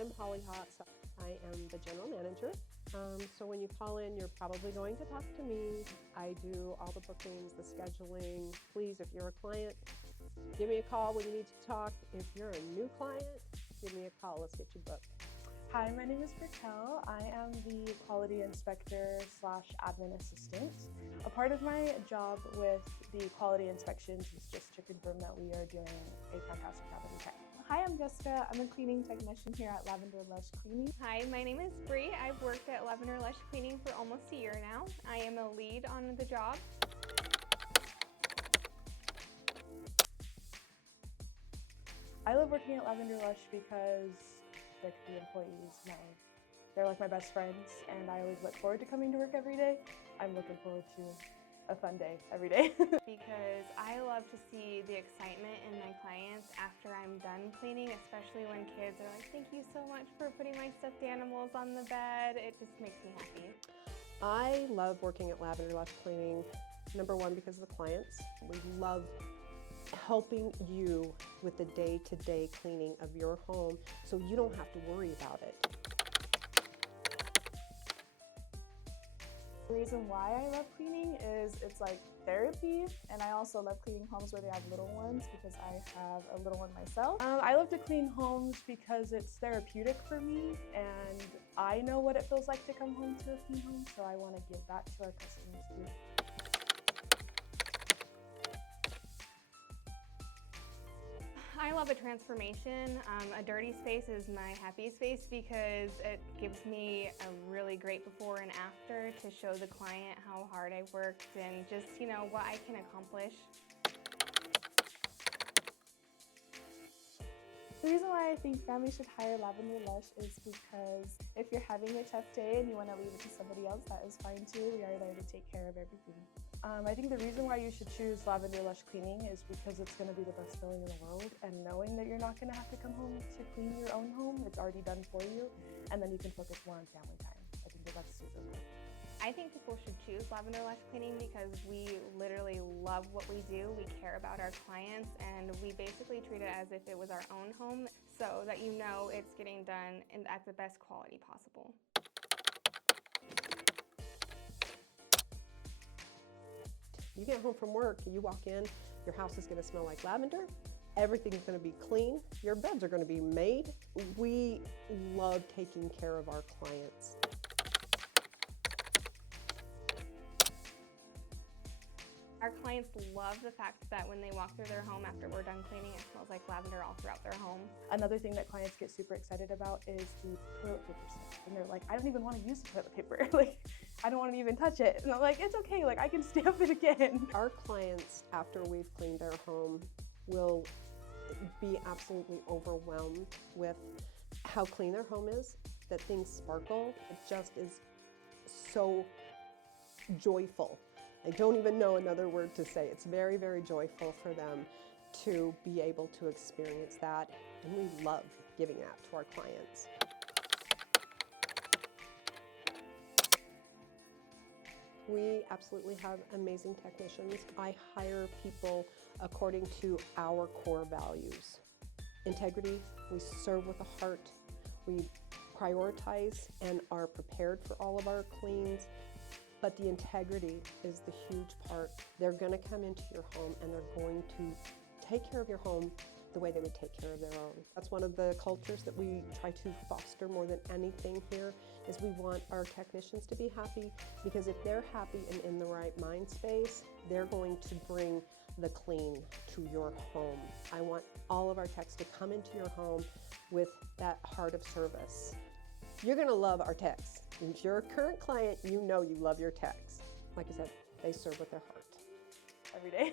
I'm Holly Hotz. I am the general manager. So when you call in, you're probably going to talk to me. I do all the bookings, the scheduling. Please, if you're a client, give me a call when you need to talk. If you're a new client, give me a call. Let's get you booked. Hi, my name is Raquel. I am the quality inspector / admin assistant. A part of my job with the quality inspections is just to confirm that we are doing a fantastic job every time. Hi, I'm Jessica. I'm a cleaning technician here at Lavender Lush Cleaning. Hi, my name is Bree. I've worked at Lavender Lush Cleaning for almost a year now. I am a lead on the job. I love working at Lavender Lush because the employees, they're like my best friends, and I always look forward to coming to work every day. I'm looking forward to a fun day every day. Because I love to see the excitement in my clients after I'm done cleaning, especially when kids are like, "Thank you so much for putting my stuffed animals on the bed." It just makes me happy. I love working at Lavender Lush Cleaning, number one, because of the clients. We love helping you with the day-to-day cleaning of your home so you don't have to worry about it. The reason why I love cleaning is it's like therapy, and I also love cleaning homes where they have little ones because I have a little one myself. I love to clean homes because it's therapeutic for me, and I know what it feels like to come home to a clean home, so I want to give that to our customers too. I love a transformation. A dirty space is my happy space because it gives me a really great before and after to show the client how hard I worked and just, what I can accomplish. The reason why I think families should hire Lavender Lush is because if you're having a tough day and you want to leave it to somebody else, that is fine too. We are there to take care of everything. I think the reason why you should choose Lavender Lush Cleaning is because it's going to be the best feeling in the world, and knowing that you're not going to have to come home to clean your own home, it's already done for you, and then you can focus more on family time. I think that's super cool. I think people should choose Lavender Lush Cleaning because we literally love what we do. We care about our clients, and we basically treat it as if it was our own home so that it's getting done at the best quality possible. You get home from work, you walk in, your house is going to smell like lavender, everything's going to be clean, your beds are going to be made. We love taking care of our clients. Our clients love the fact that when they walk through their home after we're done cleaning, it smells like lavender all throughout their home. Another thing that clients get super excited about is the toilet paper stuff. And they're like, I don't even want to use the toilet paper. I don't want to even touch it. And I'm like, it's okay, I can stamp it again. Our clients, after we've cleaned their home, will be absolutely overwhelmed with how clean their home is, that things sparkle. It just is so joyful. I don't even know another word to say. It's very, very joyful for them to be able to experience that, and we love giving that to our clients. We absolutely have amazing technicians. I hire people according to our core values. Integrity, we serve with a heart, we prioritize and are prepared for all of our cleans. But the integrity is the huge part. They're going to come into your home and they're going to take care of your home the way they would take care of their own. That's one of the cultures that we try to foster more than anything here, is we want our technicians to be happy, because if they're happy and in the right mind space, they're going to bring the clean to your home. I want all of our techs to come into your home with that heart of service. You're going to love our techs. If you're a current client, you know you love your techs. Like I said, they serve with their heart. Every day.